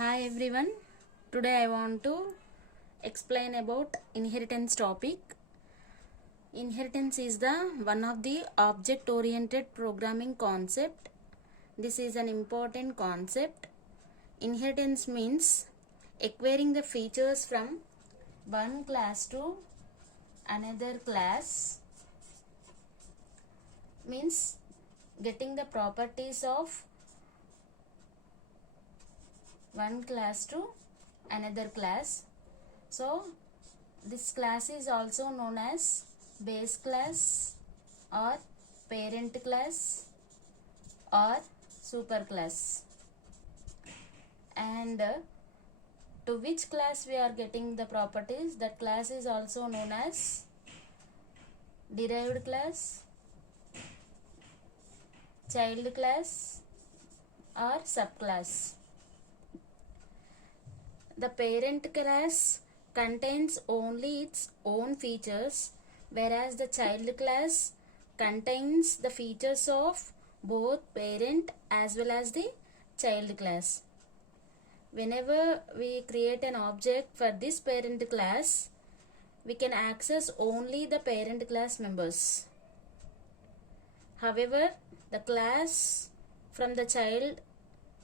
Hi everyone, today I want to explain about inheritance topic. Inheritance is the one of the object oriented programming concept. This is an important concept. Inheritance means acquiring the features from one class to another class, means getting the properties of one class to another class. So this class is also known as base class or parent class or superclass. And to which class we are getting the properties, that class is also known as derived class, child class or subclass. The parent class contains only its own features, whereas the child class contains the features of both parent as well as the child class. Whenever we create an object for this parent class, we can access only the parent class members. However, the class from the child,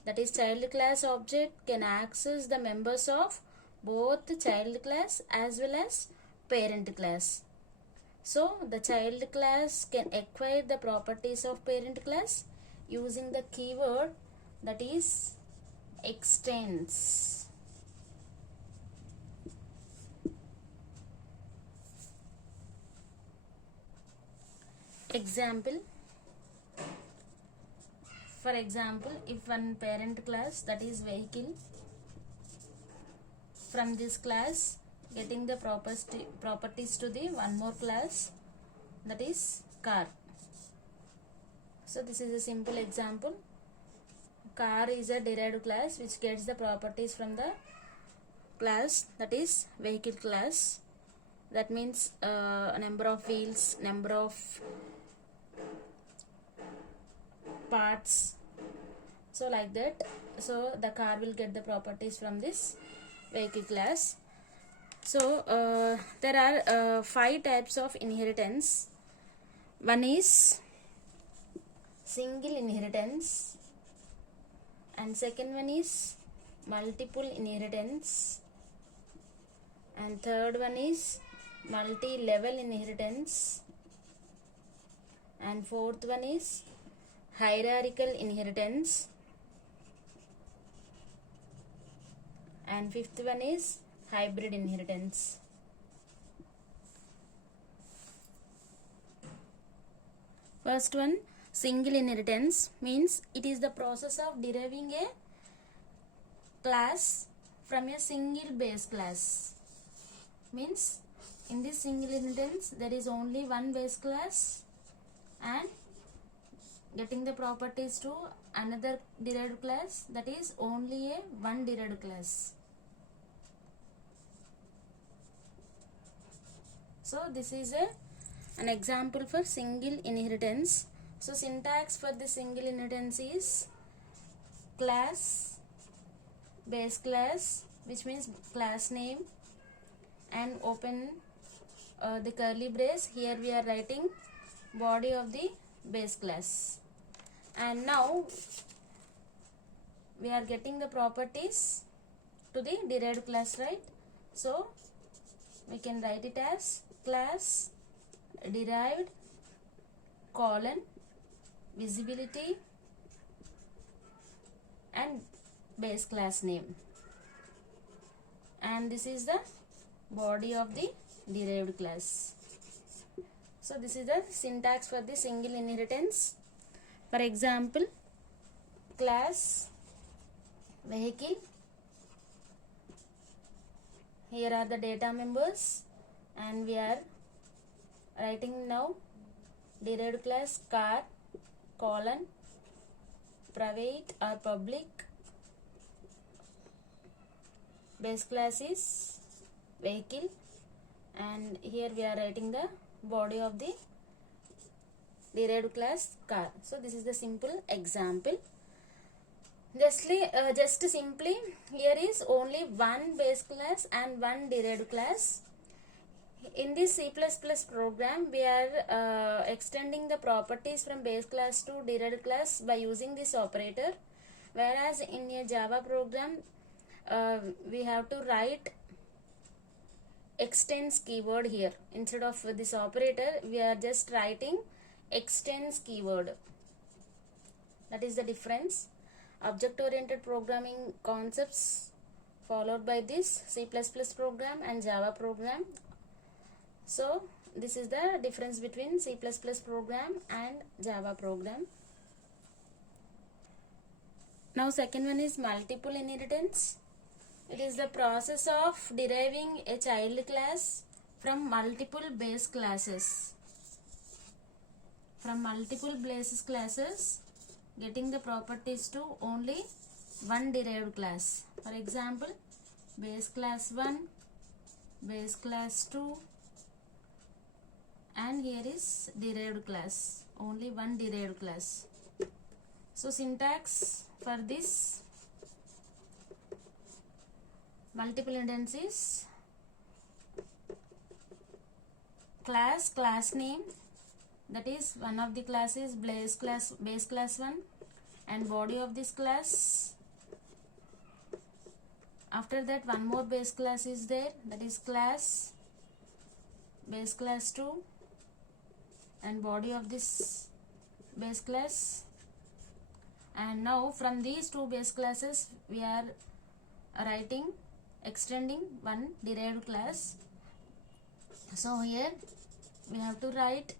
that is child class object, can access the members of both the child class as well as parent class. So the child class can acquire the properties of parent class using the keyword that is extends. Example. For example, if one parent class, that is vehicle, from this class getting the properties to the one more class, that is car. So this is a simple example. Car is a derived class which gets the properties from the class, that is vehicle class. That means number of wheels, number of parts, so like that. So the car will get the properties from this vehicle class. So there are 5 types of inheritance. One is single inheritance, and second one is multiple inheritance, and third one is multi-level inheritance, and fourth one is hierarchical inheritance, and fifth one is hybrid inheritance. First one, single inheritance, means it is the process of deriving a class from a single base class. Means in this single inheritance there is only one base class and getting the properties to another derived class, that is only a one derived class. So this is an example for single inheritance. So syntax for the single inheritance is class, base class, which means class name, and open the curly brace. Here we are writing body of the base class. And now we are getting the properties to the derived class, right? So we can write it as class derived colon visibility and base class name, and this is the body of the derived class. So this is the syntax for the single inheritance. For example, class vehicle, here are the data members, and we are writing now derived class car colon private or public, base class is vehicle, and here we are writing the body of the derived class car. So this is the simple example. Just simply, here is only one base class and one derived class. In this C++ program, we are extending the properties from base class to derived class by using this operator. Whereas in a Java program, we have to write extends keyword here. Instead of this operator, we are just writing extends keyword. That is the difference. Object-oriented programming concepts followed by this C++ program and Java program. So this is the difference between C++ program and Java program. Now second one is multiple inheritance. It is the process of deriving a child class from multiple base classes. From multiple base classes, getting the properties to only one derived class. For example, base class 1, base class 2, and here is derived class, only one derived class. So syntax for this multiple inheritance is class name, that is one of the class is base class 1, and body of this class. After that, one more base class is there, that is base class 2, and body of this base class. And now from these two base classes, we are extending one derived class. So here we have to write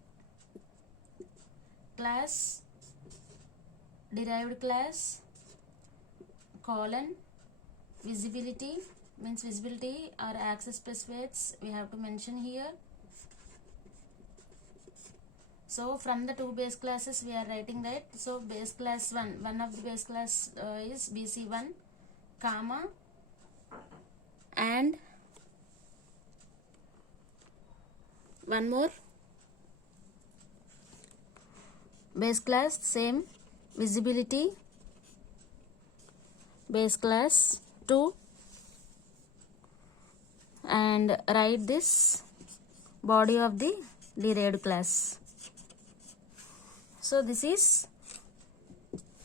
class derived class colon visibility, means visibility or access specifiers we have to mention here. So from the two base classes we are writing that. So base class 1, one of the base class is BC1, comma, and one more base class, same visibility, base class 2, and write this body of the derived class. So this is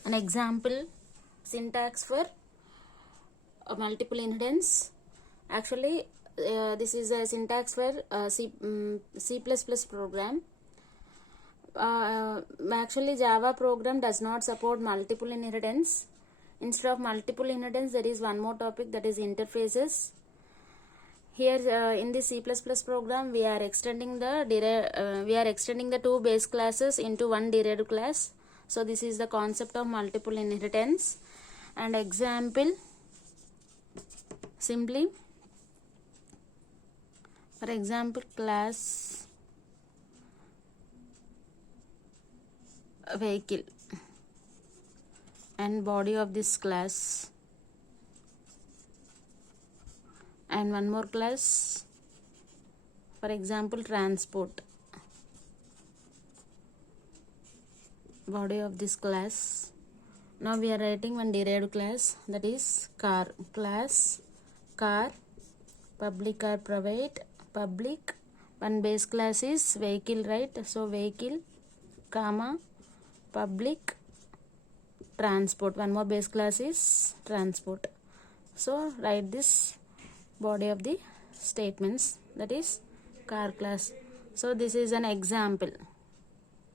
an example syntax for a multiple inheritance. Actually this is a syntax for C++ program. Actually Java program does not support multiple inheritance. Instead of multiple inheritance, there is one more topic, that is interfaces. Here in this C++ program, we are extending the two base classes into one derived class. So this is the concept of multiple inheritance. And example, simply, for example, class vehicle and body of this class, and one more class, for example, transport, body of this class. Now we are writing one derived class, that is car, class car, public or private, public, one base class is vehicle, right? So vehicle, comma, public, transport, one more base class is transport. So write this body of the statements, that is car class. So this is an example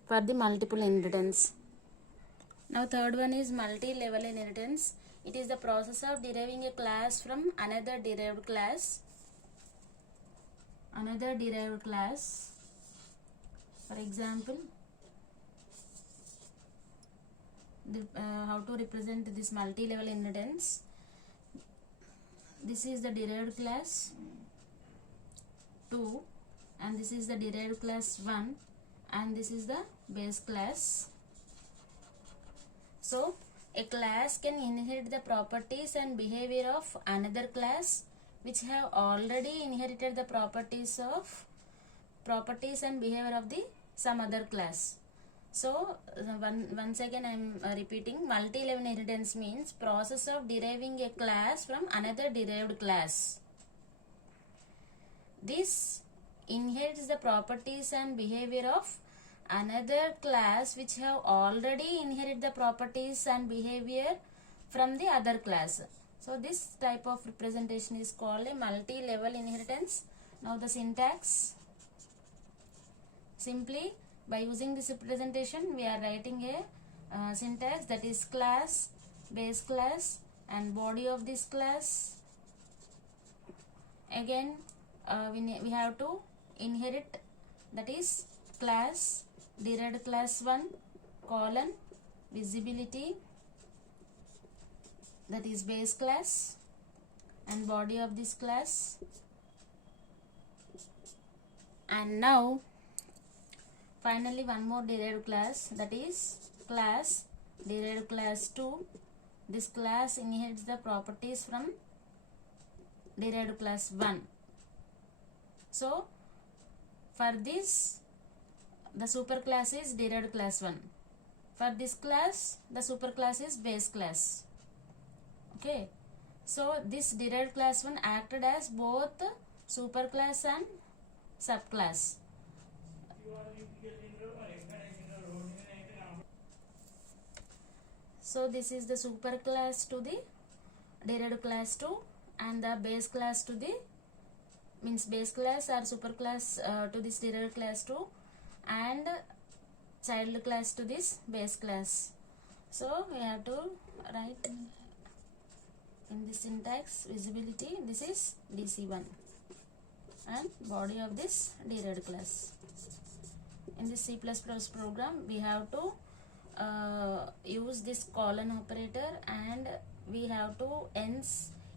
for the multiple inheritance. Now third one is multi-level inheritance. It is the process of deriving a class from another derived class. For example, how to represent this multi-level inheritance. This is the derived class 2, and this is the derived class 1, and this is the base class. So a class can inherit the properties and behavior of another class which have already inherited the properties and behavior of the some other class. So once again I am repeating, multi-level inheritance means process of deriving a class from another derived class. This inherits the properties and behavior of another class which have already inherited the properties and behavior from the other class. So this type of representation is called a multi-level inheritance. Now the syntax. Simply by using this representation we are writing a syntax, that is class, base class and body of this class. Again we have to inherit, that is class, derived class 1 colon visibility, that is base class and body of this class. And now finally one more derived class, that is class, derived class 2. This class inherits the properties from derived class 1. So for this the superclass is derived class 1. For this class the superclass is base class. Okay, so this derived class 1 acted as both superclass and subclass. So this is the superclass to the derived class 2 and the base class to the base class or superclass to this derived class 2 and child class to this base class. So we have to write in this syntax visibility, this is DC1 and body of this derived class. In this C++ program we have to use this colon operator and we have to end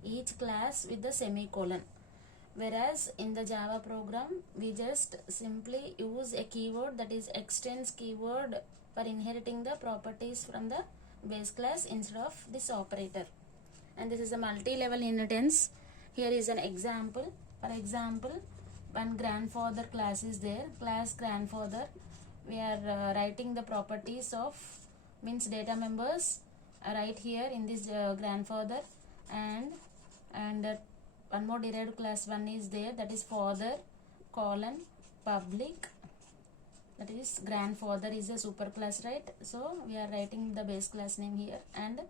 each class with the semicolon, whereas in the Java program we just simply use a keyword, that is extends keyword, for inheriting the properties from the base class instead of this operator. And this is a multi-level inheritance. Here is an example. For example, one grandfather class is there, class grandfather. We are writing the properties of data members right here in this grandfather, and one more derived class 1 is there, that is father colon public, that is grandfather is a superclass, right? So we are writing the base class name here and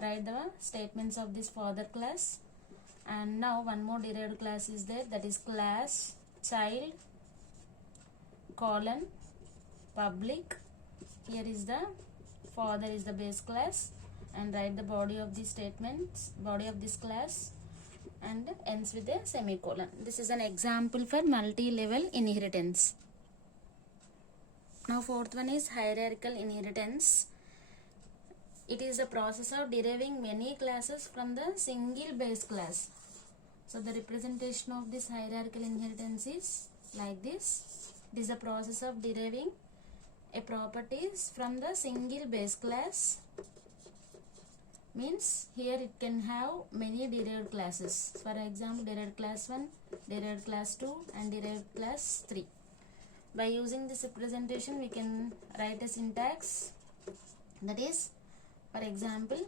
write the statements of this father class. And now one more derived class is there, that is class child colon public. Here is the father is the base class, and write the body of the statements, body of this class, and ends with a semicolon. This is an example for multi-level inheritance. Now fourth one is hierarchical inheritance. It is the process of deriving many classes from the single base class. So the representation of this hierarchical inheritance is like this. It is the process of deriving a properties from the single base class. Means here it can have many derived classes. For example, derived class 1, derived class 2 and derived class 3. By using this representation we can write a syntax, that is, for example,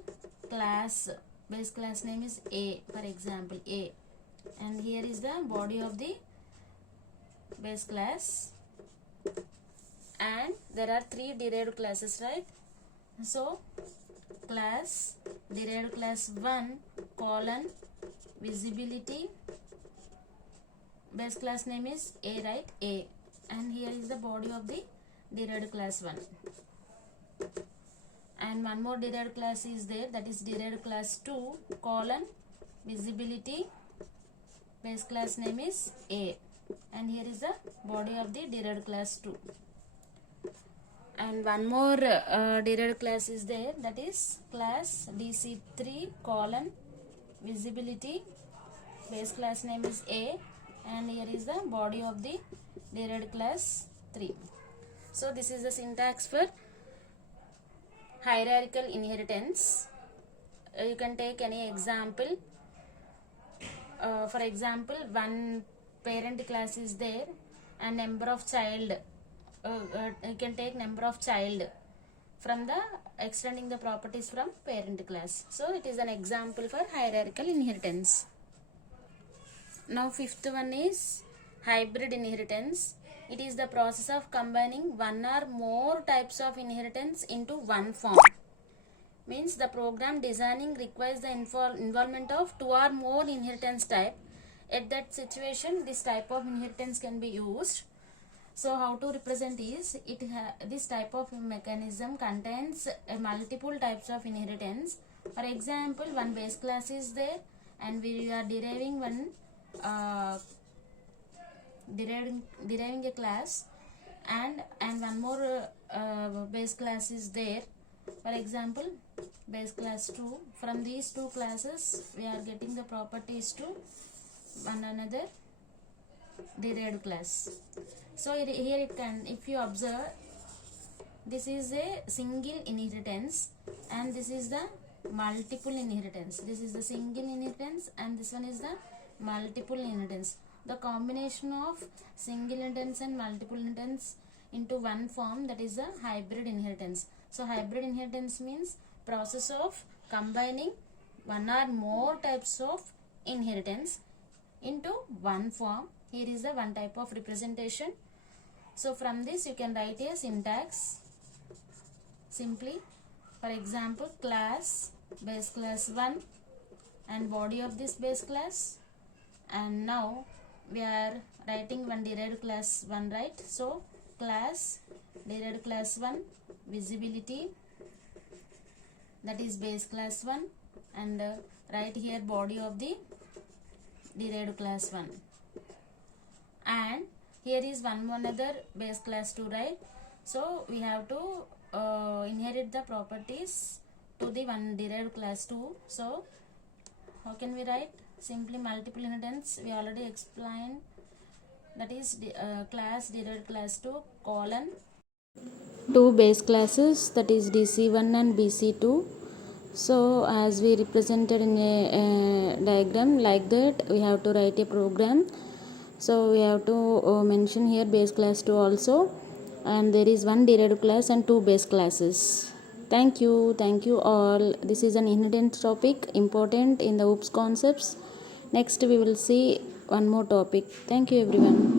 class, base class name is A, for example A, and here is the body of the base class, and there are 3 derived classes, right? So class, derived class 1 colon visibility, base class name is A, right? A, and here is the body of the derived class 1. And one more derived class is there, that is derived class 2 colon visibility, base class name is A, and here is the body of the derived class 2. And one more derived class is there, that is class DC3 colon visibility, base class name is A, and here is the body of the derived class 3. So this is the syntax for hierarchical inheritance. You can take any example. For example, one parent class is there and number of child you can take number of child from the extending the properties from parent class. So it is an example for hierarchical inheritance. Now fifth one is hybrid inheritance. It is the process of combining one or more types of inheritance into one form. Means the program designing requires the involvement of two or more inheritance type. At that situation, this type of inheritance can be used. So how to represent is, this type of mechanism contains multiple types of inheritance. For example, one base class is there and we are deriving one deriving a class, and one more base class is there. For example, base class 2. From these two classes we are getting the properties to one another derived class. So here it can, if you observe, this is a single inheritance and this is the multiple inheritance. This is the single inheritance and this one is the multiple inheritance. The combination of single inheritance and multiple inheritance into one form, that is a hybrid inheritance. So hybrid inheritance means process of combining one or more types of inheritance into one form. Here is the one type of representation. So from this you can write a syntax simply. For example, class, base class 1 and body of this base class, and now we are writing one derived class 1, right? So class derived class 1, visibility, that is base class 1, and write here body of the derived class 1, and here is one other base class 2, right? So we have to inherit the properties to the one derived class 2. So how can we write? Simply multiple inheritance we already explained, that is class derived class 2 colon two base classes, that is DC1 and BC2. So as we represented in a diagram like that, we have to write a program. So we have to mention here base class 2 also, and there is one derived class and two base classes. Thank you all. This is an inheritance topic important in the OOPS concepts. Next we will see one more topic. Thank you everyone.